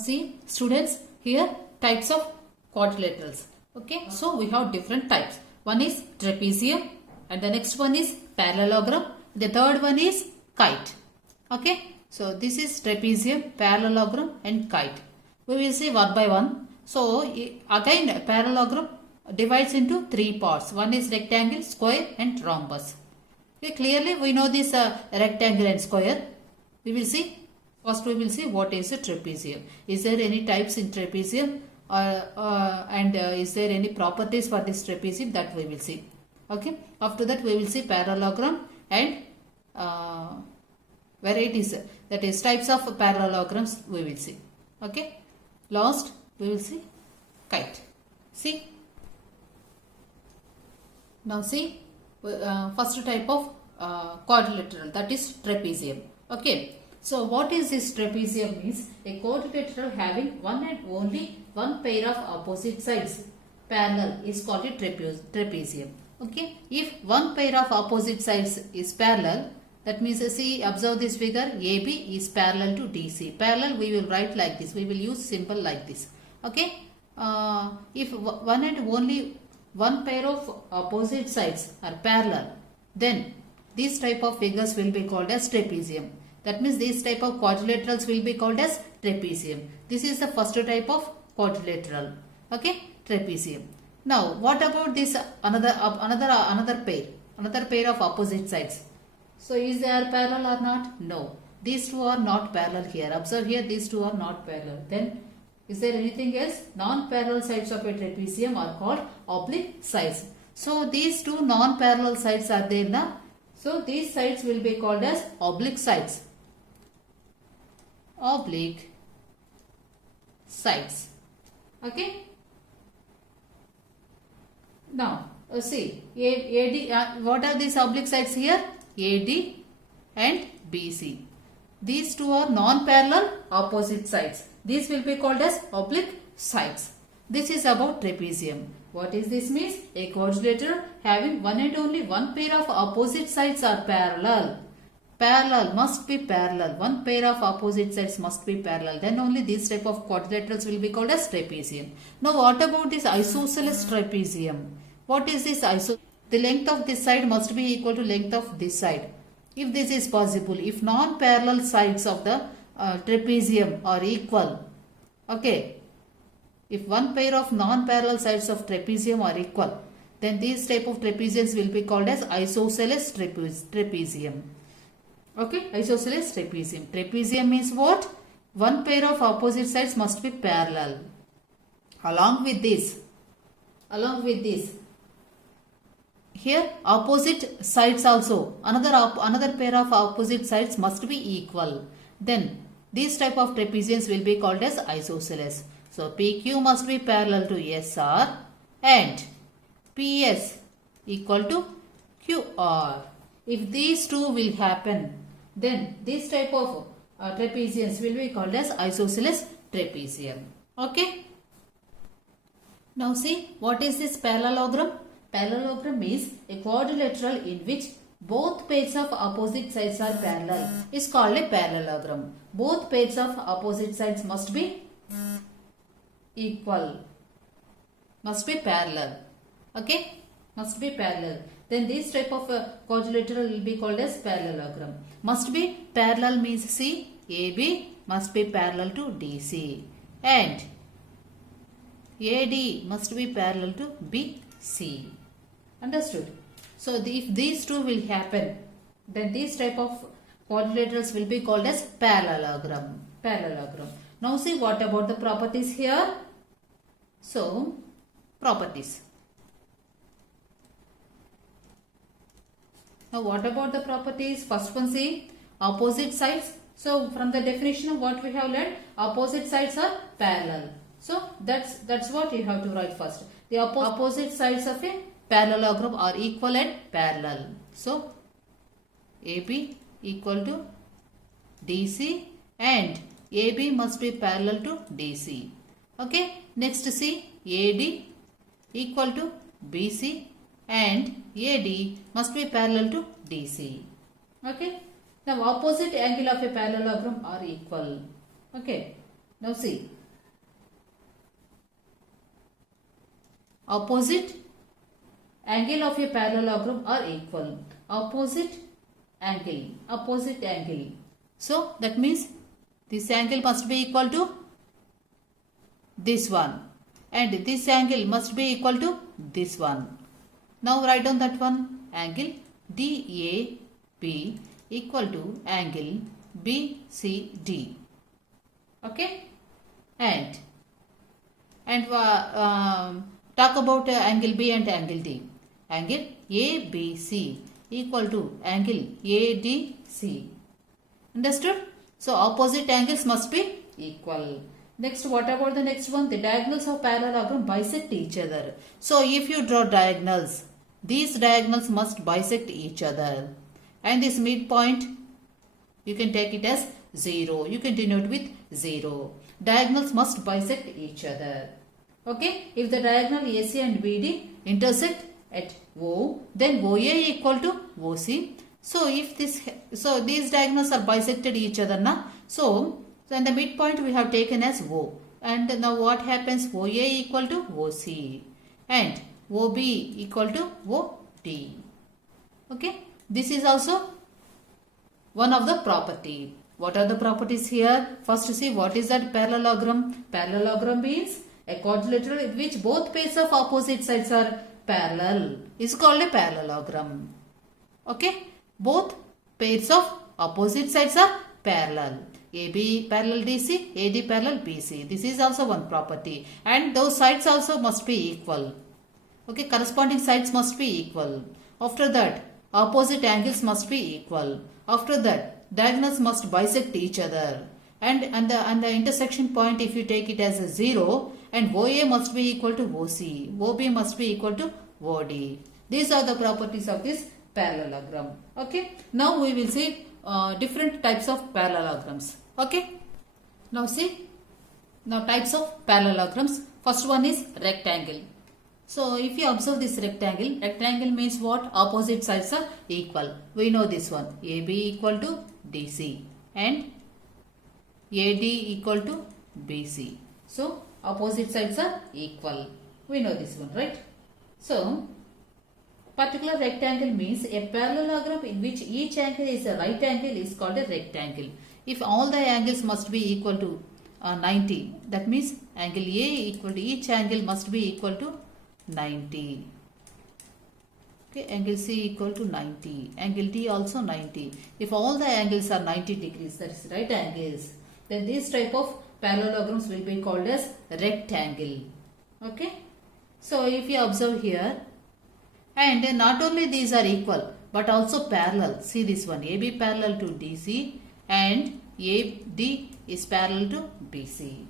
see students, here types of quadrilaterals. Okay, so we have different types. One is trapezium and the next one is parallelogram. The third one is kite. Okay, so this is trapezium, parallelogram and kite. We will see one by one. So again parallelogram divides into three parts. One is rectangle, square and rhombus. Okay, clearly we know this rectangle and square. We will see. First we will see what is a trapezium. Is there any types in trapezium and is there any properties for this trapezium, that we will see. Okay. After that we will see parallelogram and varieties, that is types of parallelograms we will see. Okay. Last we will see kite. See. Now see first type of quadrilateral, that is trapezium. Okay. So what is this trapezium means? A quadrilateral having one and only one pair of opposite sides parallel is called a trapezium. Okay. If one pair of opposite sides is parallel, that means see, observe this figure, AB is parallel to DC. Parallel we will write like this. We will use symbol like this. Okay. If one and only one pair of opposite sides are parallel, then these type of figures will be called as trapezium. That means these type of quadrilaterals will be called as trapezium. This is the first type of quadrilateral. Okay, trapezium. Now, what about this another pair of opposite sides? So, is they are parallel or not? No. These two are not parallel here. Observe here, these two are not parallel. Then, is there anything else? Non-parallel sides of a trapezium are called oblique sides. So, these two non-parallel sides are there now. So, these sides will be called as oblique sides. Oblique sides. Okay. Now, see, AD, what are these oblique sides here? AD and BC. These two are non-parallel opposite sides. These will be called as oblique sides. This is about trapezium. What is this means? A quadrilateral having one and only one pair of opposite sides are parallel. Parallel must be parallel. One pair of opposite sides must be parallel. Then only these type of quadrilaterals will be called as trapezium. Now what about this isosceles trapezium? What is this isosceles? The length of this side must be equal to length of this side. If this is possible, if non-parallel sides of the trapezium are equal. Okay. If one pair of non-parallel sides of trapezium are equal, then these type of trapeziums will be called as isosceles trapezium. Okay, isosceles trapezium. Trapezium means what? One pair of opposite sides must be parallel. Along with this, here opposite sides also, another pair of opposite sides must be equal. Then these type of trapeziums will be called as isosceles. So, PQ must be parallel to SR and PS equal to QR. If these two will happen, then this type of trapeziums will be called as isosceles trapezium. Okay. Now see, what is this parallelogram? Parallelogram is a quadrilateral in which both pairs of opposite sides are parallel. Is called a parallelogram. Both pairs of opposite sides must be equal, must be parallel. Okay, must be parallel. Then this type of quadrilateral will be called as parallelogram. Must be parallel means see, AB must be parallel to DC and AD must be parallel to BC. Understood? So if these two will happen, then these type of quadrilaterals will be called as parallelogram. Parallelogram. Now see, what about the properties here? So, properties. Now what about the properties? First one, see, opposite sides. So from the definition of what we have learned, opposite sides are parallel. So that's what you have to write first. The opposite sides of a parallelogram are equal and parallel. So AB equal to DC and AB must be parallel to DC. Okay. Next see, AD equal to BC and AD must be parallel to DC. Okay. Now opposite angle of a parallelogram are equal. Okay. Now see, opposite angle of a parallelogram are equal. Opposite angle. So that means this angle must be equal to this one, and this angle must be equal to this one. Now write down that one. Angle DAB equal to angle BCD. Okay, and talk about angle B and angle D. Angle ABC equal to angle ADC. Understood? So opposite angles must be equal. Next, what about the next one? The diagonals of parallelogram bisect each other. So if you draw diagonals, these diagonals must bisect each other. And this midpoint, you can take it as 0. You can denote with 0. Diagonals must bisect each other. Okay? If the diagonal AC and BD intersect at O, then OA equal to OC. So these diagonals are bisected each other now. So in the midpoint we have taken as O. And now what happens? OA equal to OC. And OB equal to OD. Okay. This is also one of the property. What are the properties here? First see what is that parallelogram. Parallelogram means a quadrilateral in which both pairs of opposite sides are parallel is called a parallelogram. Okay. Both pairs of opposite sides are parallel. AB parallel DC, AD parallel BC. This is also one property. And those sides also must be equal. Okay, corresponding sides must be equal. After that, opposite angles must be equal. After that, diagonals must bisect each other. And the intersection point, if you take it as a 0, and OA must be equal to OC. OB must be equal to OD. These are the properties of this parallelogram. Okay. Now we will see different types of parallelograms. Okay. Now see. Now types of parallelograms. First one is rectangle. So if you observe this rectangle means what? Opposite sides are equal. We know this one. AB equal to DC and AD equal to BC. So opposite sides are equal. We know this one, right? So particular rectangle means a parallelogram in which each angle is a right angle is called a rectangle. If all the angles must be equal to 90, that means angle A equal to each angle must be equal to 90. Okay, angle C equal to 90. Angle D also 90. If all the angles are 90 degrees, that is right angles, then this type of parallelograms will be called as rectangle. Okay. So if you observe here, and not only these are equal but also parallel. See this one, AB parallel to DC and AD is parallel to BC.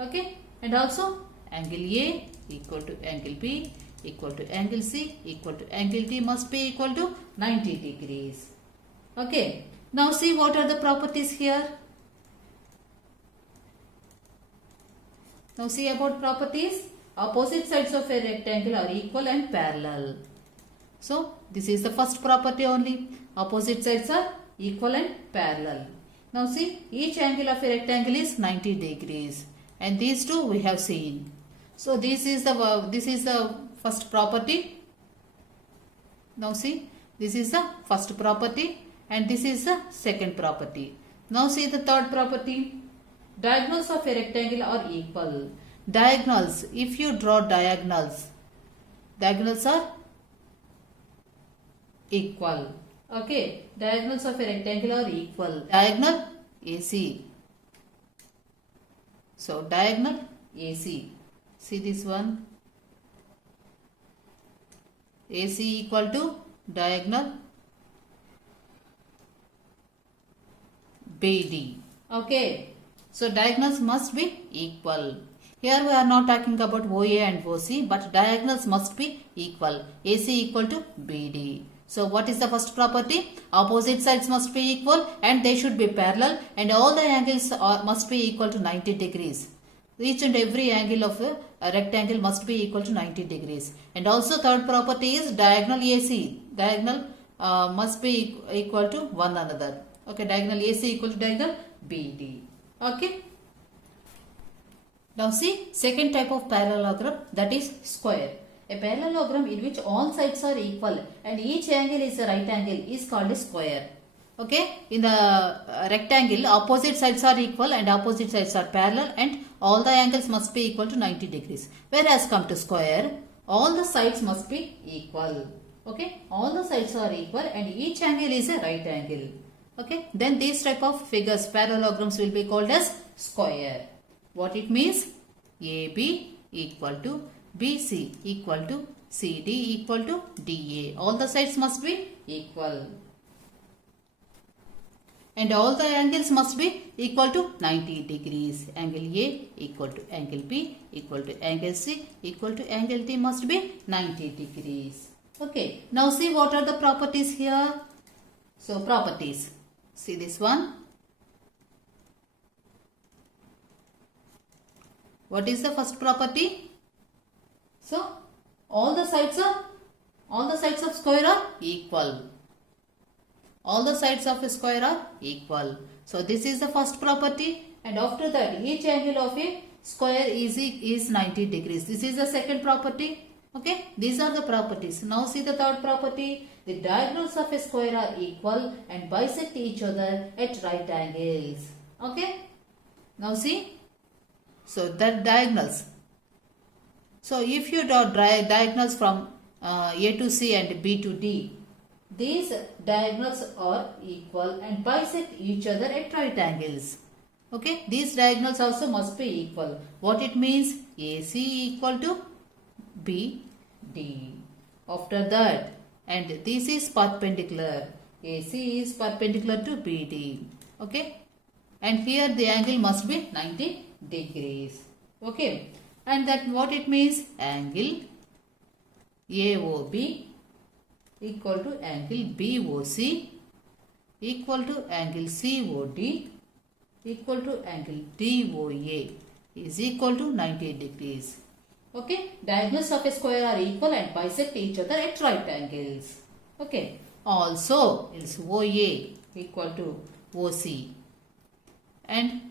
Okay. And also angle A equal to angle B equal to angle C equal to angle D must be equal to 90 degrees. Okay. Now see what are the properties here. Now see about properties. Opposite sides of a rectangle are equal and parallel. So this is the first property only. Opposite sides are equal and parallel. Now see, each angle of a rectangle is 90 degrees. And these two we have seen. So this is the first property. Now see, this is the first property and this is the second property. Now see the third property. Diagonals of a rectangle are equal. Diagonals, if you draw diagonals are equal. Okay, diagonals of a rectangle are equal. Diagonal AC. So diagonal AC. See this one. AC equal to diagonal BD. Okay. So diagonals must be equal. Here we are not talking about OA and OC, but diagonals must be equal. AC equal to BD. So what is the first property? Opposite sides must be equal and they should be parallel and all the angles must be equal to 90 degrees. Each and every angle of a rectangle must be equal to 90 degrees. And also third property is diagonal AC. Diagonal must be equal to one another. Okay, diagonal AC equal to diagonal BD. Okay. Now see second type of parallelogram, that is square. A parallelogram in which all sides are equal and each angle is a right angle is called a square. Okay, in the rectangle opposite sides are equal and opposite sides are parallel and all the angles must be equal to 90 degrees. Whereas come to square, all the sides must be equal. Okay, all the sides are equal and each angle is a right angle. Okay, then these type of figures, parallelograms, will be called as square. What it means? AB equal to BC equal to CD equal to DA. All the sides must be equal. And all the angles must be equal to 90 degrees. Angle A equal to angle B equal to angle C equal to angle D must be 90 degrees. Okay, now see what are the properties here. So properties, see this one. What is the first property? So all the sides of square are equal. All the sides of a square are equal. So this is the first property, and after that each angle of a square is 90 degrees. This is the second property. Okay, these are the properties. Now see the third property. The diagonals of a square are equal and bisect each other at right angles. Okay, now see. So that diagonals. So if you draw diagonals from A to C and B to D, these diagonals are equal and bisect each other at right angles. Okay, these diagonals also must be equal. What it means? AC equal to BD. After that, and this is perpendicular. AC is perpendicular to BD. Okay, and here the angle must be 90 degrees. Okay, and that what it means? Angle AOB equal to angle BOC equal to angle COD equal to angle DOA is equal to 90 degrees. Okay, diagonals of a square are equal and bisect each other at right angles. Okay, also is OA equal to OC, and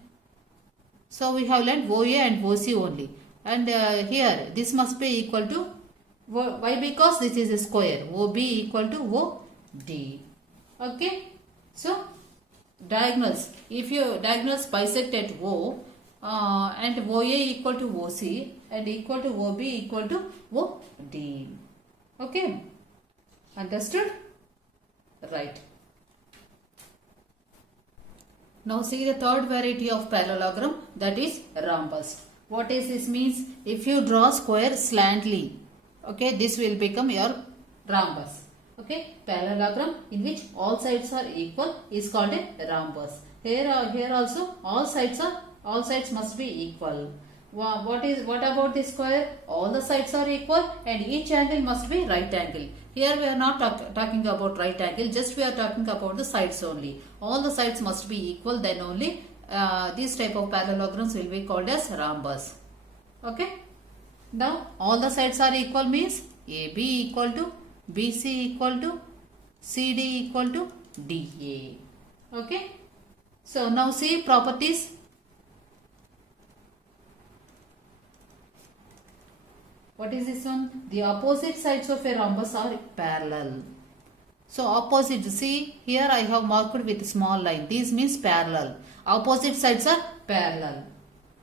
so we have learned OA and OC only, and here this must be equal to, why? Because this is a square. OB equal to OD. Okay, so diagonals, if you diagonals bisect at O and OA equal to OC and equal to OB equal to OD. Okay, understood? Right. Now see the third variety of parallelogram, that is rhombus. What is this means? If you draw square slantly, okay, this will become your rhombus. Okay, parallelogram in which all sides are equal is called a rhombus. Here also all sides must be equal. What about this square? All the sides are equal and each angle must be right angle. Here we are not talking about right angle, just we are talking about the sides only. All the sides must be equal, then only this type of parallelograms will be called as rhombus. Okay. Now all the sides are equal means AB equal to BC equal to CD equal to DA. Okay. So now see properties. What is this one? The opposite sides of a rhombus are parallel. So opposite, see here I have marked with small line. This means parallel. Opposite sides are parallel.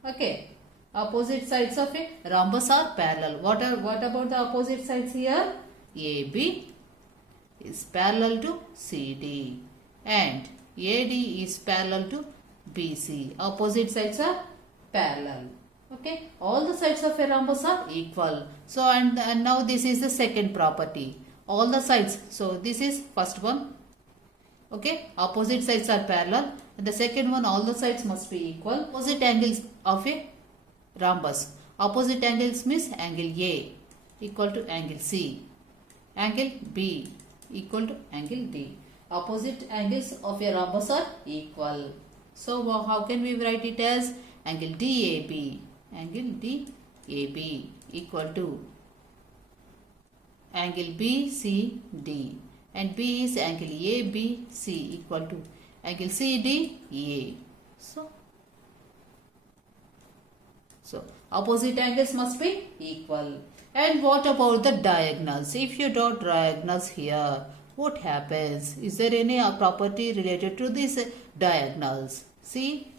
Okay. Opposite sides of a rhombus are parallel. What about the opposite sides here? AB is parallel to CD and AD is parallel to BC. Opposite sides are parallel. Okay, all the sides of a rhombus are equal. So and now this is the second property. All the sides. So this is first one. Okay, opposite sides are parallel. And the second one, all the sides must be equal. Opposite angles of a rhombus. Opposite angles means angle A equal to angle C. Angle B equal to angle D. Opposite angles of a rhombus are equal. So how can we write it as angle DAB? Angle DAB equal to angle BCD, and B is angle ABC equal to angle CDA. So opposite angles must be equal. And what about the diagonals? If you draw diagonals here, what happens? Is there any property related to these diagonals? See?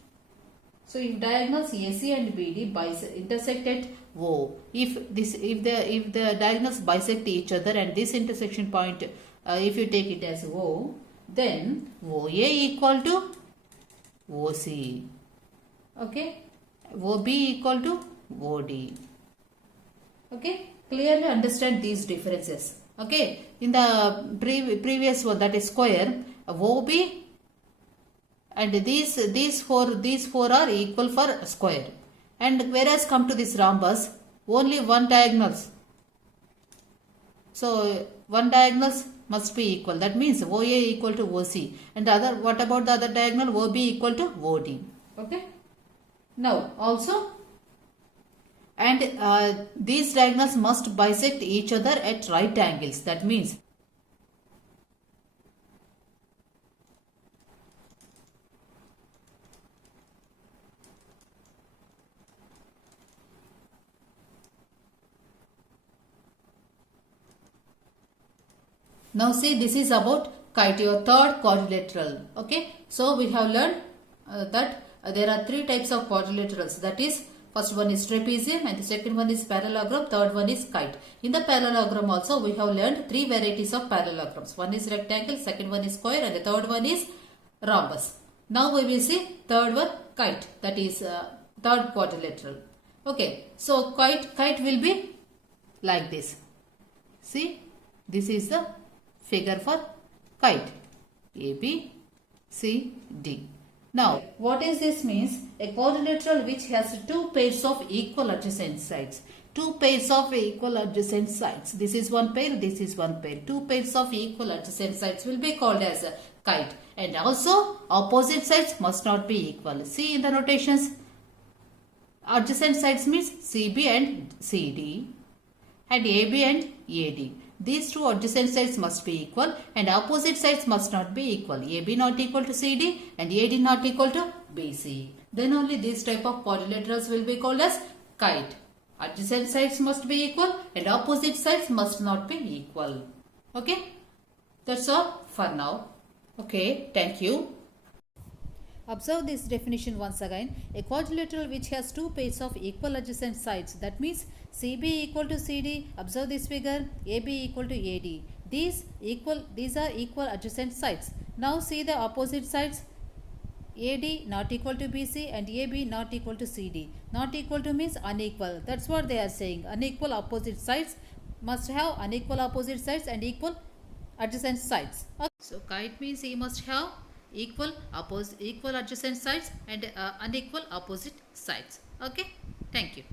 So if diagonals AC and BD intersect at O, if the diagonals bisect each other and this intersection point, if you take it as O, then OA equal to OC. Okay? OB equal to OD. Okay, clearly understand these differences. Okay, in the previous one, that is square, OB and these four are equal for square, and whereas come to this rhombus, only one diagonals. So one diagonals must be equal. That means OA equal to OC, and the other, what about the other diagonal? OB equal to OD. Okay. Now also, and these diagonals must bisect each other at right angles. That means now see, this is about kite, your third quadrilateral. Okay, so we have learned that there are three types of quadrilaterals. That is, first one is trapezium and the second one is parallelogram, third one is kite. In the parallelogram also we have learned three varieties of parallelograms. One is rectangle, second one is square, and the third one is rhombus. Now we will see third one, kite, that is third quadrilateral. Okay, so kite will be like this. See, this is the figure for kite. A, B, C, D. Now, what is this means? A quadrilateral which has two pairs of equal adjacent sides. Two pairs of equal adjacent sides. This is one pair, this is one pair. Two pairs of equal adjacent sides will be called as a kite. And also, opposite sides must not be equal. See in the notations. Adjacent sides means CB and CD and AB and AD. These two adjacent sides must be equal and opposite sides must not be equal. AB not equal to CD and AD not equal to BC. Then only this type of quadrilaterals will be called as kite. Adjacent sides must be equal and opposite sides must not be equal. Okay? That's all for now. Okay, thank you. Observe this definition once again. A quadrilateral which has two pairs of equal adjacent sides. That means CB equal to CD. Observe this figure. AB equal to AD. These are equal adjacent sides. Now see the opposite sides. AD not equal to BC and AB not equal to CD. Not equal to means unequal. That's what they are saying. Unequal opposite sides must have unequal opposite sides and equal adjacent sides. Okay. So kite means he must have equal adjacent sides and unequal opposite sides. Okay, thank you.